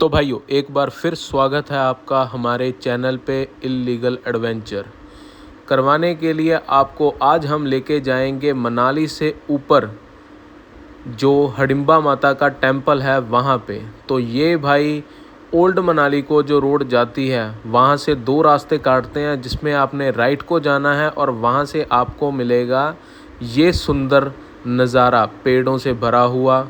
तो भाइयों एक बार फिर स्वागत है आपका हमारे चैनल पे इल्लीगल एडवेंचर करवाने के लिए। आपको आज हम लेके जाएंगे मनाली से ऊपर जो हडिम्बा माता का टेंपल है वहाँ पे। तो ये भाई ओल्ड मनाली को जो रोड जाती है वहाँ से दो रास्ते काटते हैं, जिसमें आपने राइट को जाना है और वहाँ से आपको मिलेगा ये सुंदर नज़ारा पेड़ों से भरा हुआ।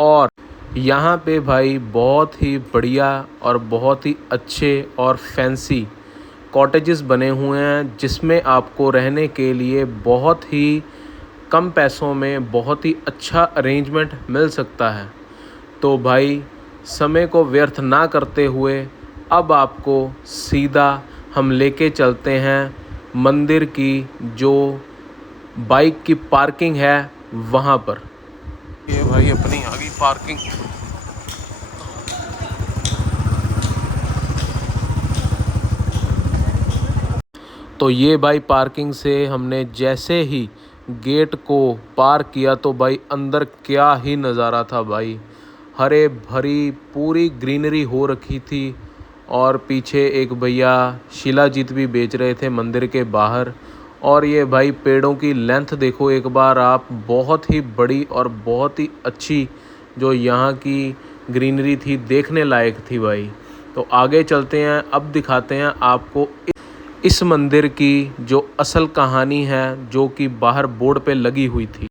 और यहाँ पे भाई बहुत ही बढ़िया और बहुत ही अच्छे और फैंसी कॉटेजेस बने हुए हैं, जिसमें आपको रहने के लिए बहुत ही कम पैसों में बहुत ही अच्छा अरेंजमेंट मिल सकता है। तो भाई समय को व्यर्थ ना करते हुए अब आपको सीधा हम लेके चलते हैं मंदिर की जो बाइक की पार्किंग है वहाँ पर। ये भाई अपनी आ गई पार्किंग। तो ये भाई पार्किंग से हमने जैसे ही गेट को पार किया तो भाई अंदर क्या ही नज़ारा था भाई। हरे भरी पूरी ग्रीनरी हो रखी थी और पीछे एक भैया शिलाजीत भी बेच रहे थे मंदिर के बाहर। और ये भाई पेड़ों की लेंथ देखो एक बार आप, बहुत ही बड़ी और बहुत ही अच्छी जो यहाँ की ग्रीनरी थी, देखने लायक थी भाई। तो आगे चलते हैं, अब दिखाते हैं आपको इस मंदिर की जो असल कहानी है जो कि बाहर बोर्ड पे लगी हुई थी।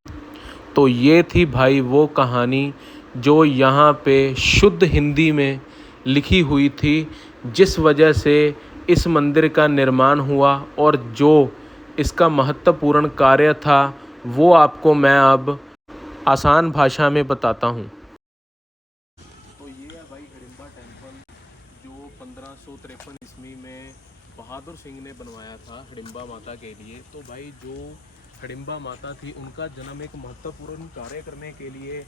तो ये थी भाई वो कहानी जो यहाँ पे शुद्ध हिंदी में लिखी हुई थी, जिस वजह से इस मंदिर का निर्माण हुआ और जो इसका महत्वपूर्ण कार्य था वो आपको मैं अब आसान भाषा में बताता हूँ। तो ये है भाई हडिम्बा टेम्पल जो 1553 ईस्वी में बहादुर सिंह ने बनवाया था हडिम्बा माता के लिए। तो भाई जो हडिम्बा माता थी उनका जन्म एक महत्वपूर्ण कार्य करने के लिए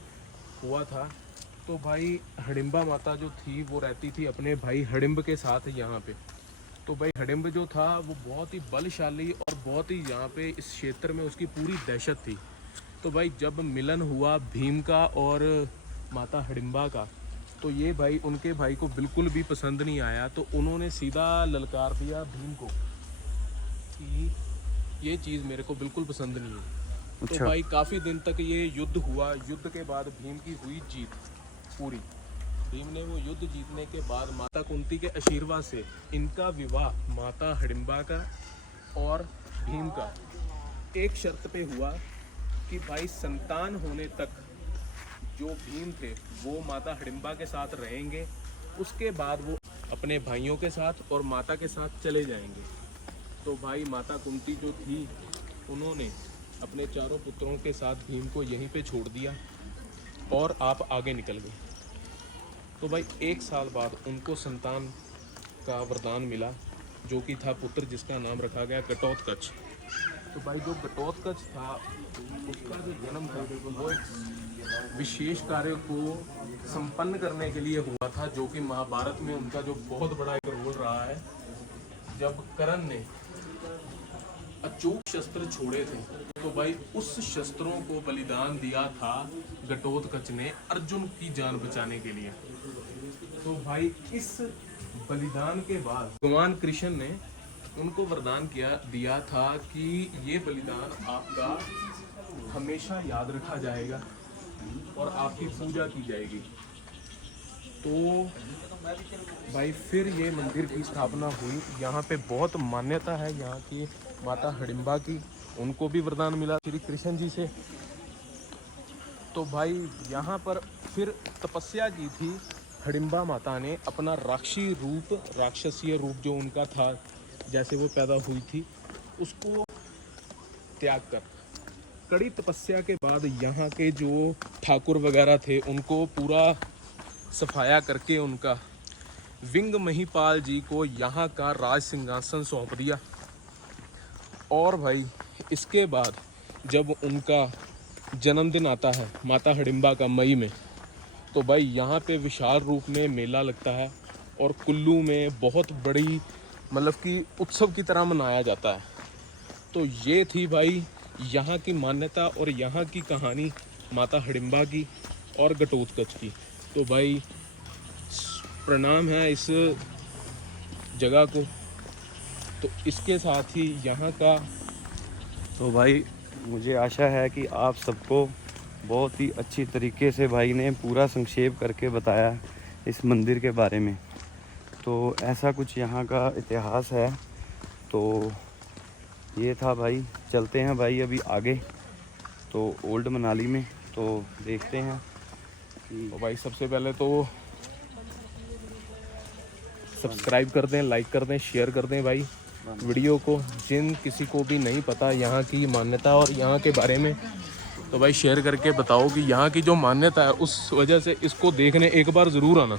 हुआ था। तो भाई हडिम्बा माता जो थी वो रहती थी अपने भाई हडिम्ब के साथ यहाँ पे। तो भाई हडिम्ब जो था वो बहुत ही बलशाली और बहुत ही यहाँ पे इस क्षेत्र में उसकी पूरी दहशत थी। तो भाई जब मिलन हुआ भीम का और माता हडिम्बा का, तो ये भाई उनके भाई को बिल्कुल भी पसंद नहीं आया। तो उन्होंने सीधा ललकार दिया भीम को कि ये चीज़ मेरे को बिल्कुल पसंद नहीं है। तो भाई काफ़ी दिन तक ये युद्ध हुआ। युद्ध के बाद भीम की हुई जीत पूरी। भीम ने वो युद्ध जीतने के बाद माता कुंती के आशीर्वाद से इनका विवाह माता हडिम्बा का और भीम का एक शर्त पे हुआ कि भाई संतान होने तक जो भीम थे वो माता हडिम्बा के साथ रहेंगे, उसके बाद वो अपने भाइयों के साथ और माता के साथ चले जाएंगे। तो भाई माता कुंती जो थी उन्होंने अपने चारों पुत्रों के साथ भीम को यहीं पे छोड़ दिया और आप आगे निकल गए। तो भाई एक साल बाद उनको संतान का वरदान मिला जो कि था पुत्र, जिसका नाम रखा गया घटोत्कच। तो भाई जो घटोत्कच था उसका जो जन्म था वो एक विशेष कार्य को संपन्न करने के लिए हुआ था, जो कि महाभारत में उनका जो बहुत बड़ा एक रोल रहा है। जब कर्ण ने अचूक शस्त्र छोड़े थे तो भाई उस शस्त्रों को बलिदान दिया था घटोत्कच ने अर्जुन की जान बचाने के लिए। तो भाई इस बलिदान के बाद भगवान कृष्ण ने उनको वरदान दिया था कि ये बलिदान आपका हमेशा याद रखा जाएगा और आपकी पूजा की जाएगी। तो भाई फिर ये मंदिर की स्थापना हुई। यहाँ पे बहुत मान्यता है यहाँ की माता हडिम्बा की, उनको भी वरदान मिला श्री कृष्ण जी से। तो भाई यहाँ पर फिर तपस्या की थी हडिम्बा माता ने, अपना राक्षसीय रूप जो उनका था जैसे वो पैदा हुई थी उसको त्याग कर कड़ी तपस्या के बाद यहाँ के जो ठाकुर वगैरह थे उनको पूरा सफाया करके उनका विंग महिपाल जी को यहाँ का राज सिंहासन सौंप दिया। और भाई इसके बाद जब उनका जन्मदिन आता है माता हडिम्बा का मई में, तो भाई यहाँ पे विशाल रूप में मेला लगता है और कुल्लू में बहुत बड़ी मतलब कि उत्सव की तरह मनाया जाता है। तो ये थी भाई यहाँ की मान्यता और यहाँ की कहानी माता हडिम्बा की और घटोत्कच की। तो भाई प्रणाम है इस जगह को। तो इसके साथ ही यहाँ का तो भाई मुझे आशा है कि आप सबको बहुत ही अच्छी तरीके से भाई ने पूरा संक्षेप करके बताया इस मंदिर के बारे में। तो ऐसा कुछ यहाँ का इतिहास है। तो ये था भाई, चलते हैं भाई अभी आगे तो ओल्ड मनाली में, तो देखते हैं कि तो भाई सबसे पहले तो सब्सक्राइब कर दें, लाइक कर दें, शेयर कर दें भाई वीडियो को। जिन किसी को भी नहीं पता यहाँ की मान्यता और यहाँ के बारे में, तो भाई शेयर करके बताओ कि यहाँ की जो मान्यता है उस वजह से इसको देखने एक बार ज़रूर आना।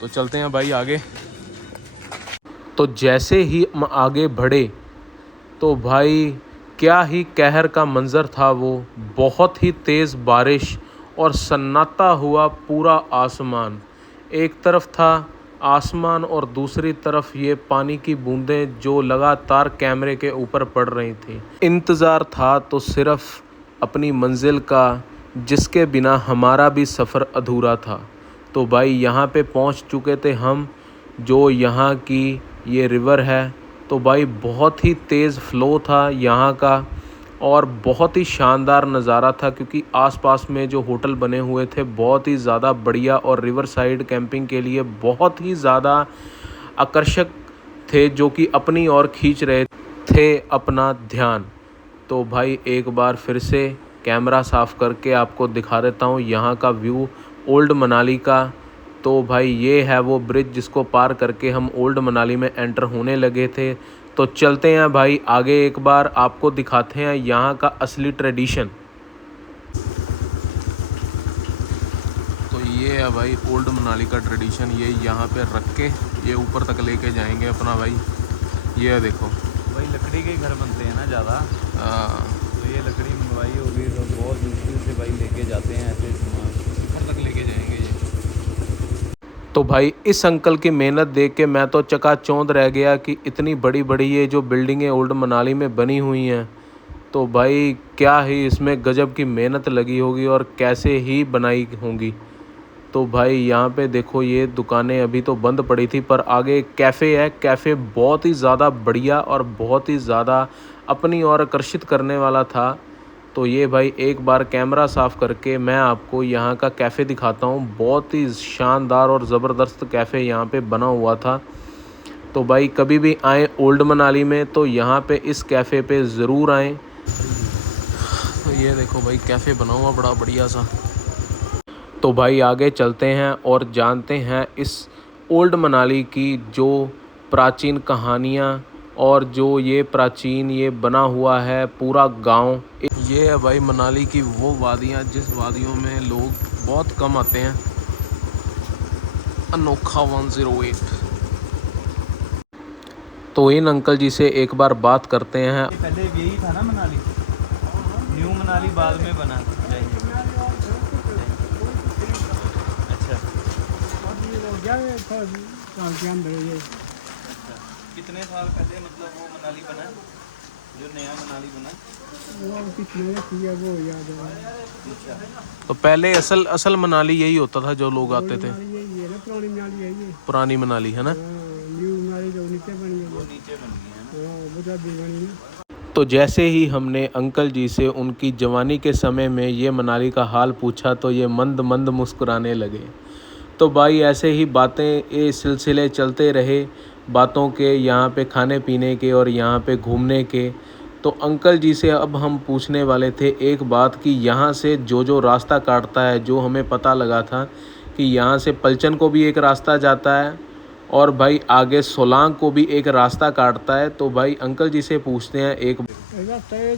तो चलते हैं भाई आगे। तो जैसे ही हम आगे बढ़े तो भाई क्या ही कहर का मंज़र था वो। बहुत ही तेज़ बारिश और सन्नाटा हुआ पूरा आसमान। एक तरफ था आसमान और दूसरी तरफ ये पानी की बूंदें जो लगातार कैमरे के ऊपर पड़ रही थी। इंतज़ार था तो सिर्फ अपनी मंजिल का, जिसके बिना हमारा भी सफ़र अधूरा था। तो भाई यहाँ पे पहुँच चुके थे हम। जो यहाँ की ये रिवर है, तो भाई बहुत ही तेज़ फ़्लो था यहाँ का और बहुत ही शानदार नज़ारा था, क्योंकि आसपास में जो होटल बने हुए थे बहुत ही ज़्यादा बढ़िया और रिवर साइड कैंपिंग के लिए बहुत ही ज़्यादा आकर्षक थे, जो कि अपनी ओर खींच रहे थे अपना ध्यान। तो भाई एक बार फिर से कैमरा साफ़ करके आपको दिखा देता हूँ यहाँ का व्यू ओल्ड मनाली का। तो भाई ये है वो ब्रिज जिसको पार करके हम ओल्ड मनाली में एंटर होने लगे थे। तो चलते हैं भाई आगे, एक बार आपको दिखाते हैं यहाँ का असली ट्रेडिशन। तो ये है भाई ओल्ड मनाली का ट्रेडिशन। ये यहाँ पे रख के ये ऊपर तक लेके जाएंगे अपना भाई। ये देखो भाई लकड़ी के घर बनते हैं ना ज़्यादा, तो ये लकड़ी मंगवाई होगी तो बहुत मुश्किल से भाई लेके जाते हैं ऐसे सामान, ऊपर तक लेके जाएंगे ये। तो भाई इस अंकल की मेहनत देख के मैं तो चकाचौंध रह गया कि इतनी बड़ी बड़ी ये जो बिल्डिंगें ओल्ड मनाली में बनी हुई हैं, तो भाई क्या ही इसमें गजब की मेहनत लगी होगी और कैसे ही बनाई होंगी। तो भाई यहाँ पे देखो ये दुकानें अभी तो बंद पड़ी थी, पर आगे एक कैफ़े है। कैफ़े बहुत ही ज़्यादा बढ़िया और बहुत ही ज़्यादा अपनी ओर आकर्षित करने वाला था। तो ये भाई एक बार कैमरा साफ़ करके मैं आपको यहाँ का कैफ़े दिखाता हूँ। बहुत ही शानदार और ज़बरदस्त कैफ़े यहाँ पे बना हुआ था। तो भाई कभी भी आएँ ओल्ड मनाली में तो यहाँ पे इस कैफ़े पे ज़रूर आएँ। तो ये देखो भाई कैफ़े बना हुआ बड़ा बढ़िया सा। तो भाई आगे चलते हैं और जानते हैं इस ओल्ड मनाली की जो प्राचीन कहानियाँ और जो ये प्राचीन ये बना हुआ है पूरा गांव। ये है भाई मनाली की वो वादियाँ जिस वादियों में लोग बहुत कम आते हैं। अनोखा 108। तो इन अंकल जी से एक बार बात करते हैं। पहले यही था ना मनाली, न्यू मनाली बाद में बना। अच्छा, कितने साल पहले मतलब वो मनाली बना, जो नया मनाली बना? वो याद है। तो पहले असल मनाली यही होता था जो लोग आते थे। पुरानी मनाली है ना। तो जैसे ही हमने अंकल जी से उनकी जवानी के समय में ये मनाली का हाल पूछा तो ये मंद मंद मुस्कुराने लगे। तो भाई ऐसे ही बातें ये सिलसिले चलते रहे बातों के, यहाँ पे खाने पीने के और यहाँ पे घूमने के। तो अंकल जी से अब हम पूछने वाले थे एक बात कि यहाँ से जो रास्ता काटता है, जो हमें पता लगा था कि यहाँ से पलचन को भी एक रास्ता जाता है और भाई आगे सोलांग को भी एक रास्ता काटता है। तो भाई अंकल जी से पूछते हैं एक रास्ता है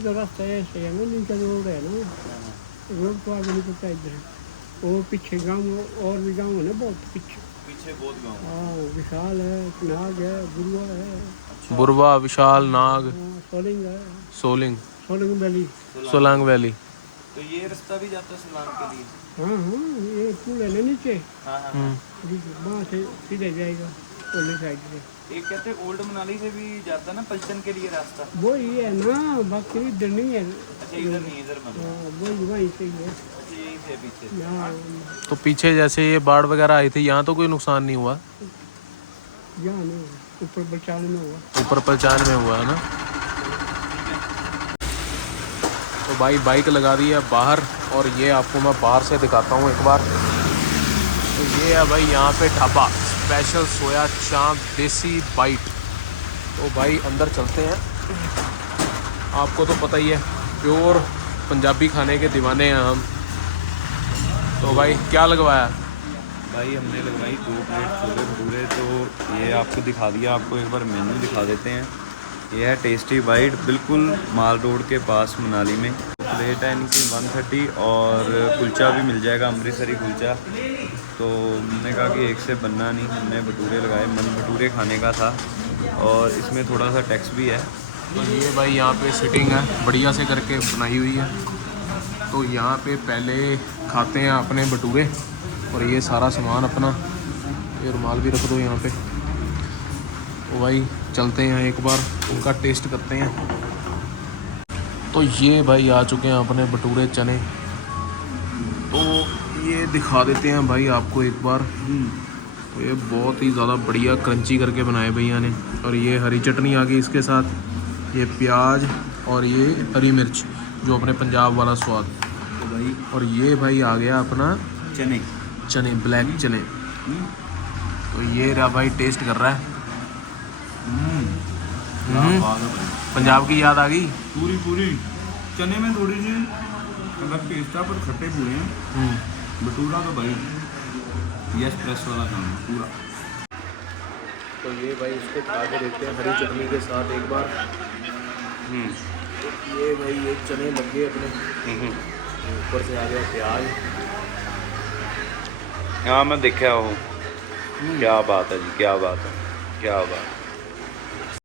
रोड तो आगे निकलता है इधर। वो पीछे गांव और भी गांव है ना, बहुत पीछे बहुत गाँव। हाँ, विशाल है, नाग है, बुरवा है। बुरवा, विशाल, नाग, सोलिंग है, सोलिंग वैली, सोलांग वैली। तो ये रास्ता भी जाता है सोलांग के लिए? हाँ हाँ, ये पुल है ना नीचे, हाँ, वहाँ से सीधे जाएगा ओली साइड से। एक कहते हैं ओल्ड मनाली से भी जाता ना पलचन के लिए रास्ता? वो ये है ना, बाकी इधर नहीं है। अच्छा, इधर नहीं, इधर बना। वो वहीं से ही है। यहीं यहाँ तो पीछे जैसे ये बाढ़ वगैरह आई थी, यहाँ तो कोई नुकसान नहीं हुआ? यहाँ नहीं हुआ, ऊपर बचाने में हुआ। ऊपर पहचान में हुआ है ना। तो भाई बाइक लगा दी है बाहर, और ये आपको मैं बाहर से दिखाता हूँ एक बार। तो ये है भाई यहाँ पे ढाबा, स्पेशल सोया चाप देसी बाइट। तो भाई अंदर चलते हैं। आपको तो पता ही है, प्योर पंजाबी खाने के दीवाने हैं हम। तो भाई क्या लगवाया? भाई हमने लगवाई 2 प्लेट छोले भटूरे। तो ये आपको दिखा दिया, आपको एक बार मेन्यू दिखा देते हैं। ये है टेस्टी बाइट, बिल्कुल माल रोड के पास मनाली में। प्लेट है इनकी 130, और कुलचा भी मिल जाएगा, अमृतसरी कुलचा। तो हमने कहा कि एक से बनना नहीं, हमने भटूरे लगाए, मन भटूरे खाने का था, और इसमें थोड़ा सा टैक्स भी है। तो ये भाई यहाँ पे सिटिंग है, बढ़िया से करके बनाई हुई है। तो यहाँ पे पहले खाते हैं अपने भटूरे, और ये सारा सामान अपना, ये रुमाल भी रख दो यहाँ पे। तो भाई चलते हैं एक बार, उनका टेस्ट करते हैं। तो ये भाई आ चुके हैं अपने भटूरे चने। तो ये दिखा देते हैं भाई आपको एक बार। तो ये बहुत ही ज़्यादा बढ़िया क्रंची करके बनाए भैया ने। और ये हरी चटनी आ गई इसके साथ, ये प्याज, और ये हरी मिर्च, जो अपने पंजाब वाला स्वाद। तो भाई, और ये भाई आ गया अपना चने ब्लैक चने। तो ये रहा भाई, टेस्ट कर रहा है। पंजाब की याद आ गई पूरी। चने में थोड़ी सी अलग टेस्ट है, पर खट्टे पूरे हैं। भटूरा तो भाई यस प्रेस वाला काम है पूरा। तो ये भाई इसको खा के देखते हैं हरी चटनी के साथ एक बार। तो ये भाई ये चने लग गए अपने, ऊपर से आ गया प्याज। हाँ मैं देखा हूँ। क्या बात है जी, क्या बात है, क्या बात है।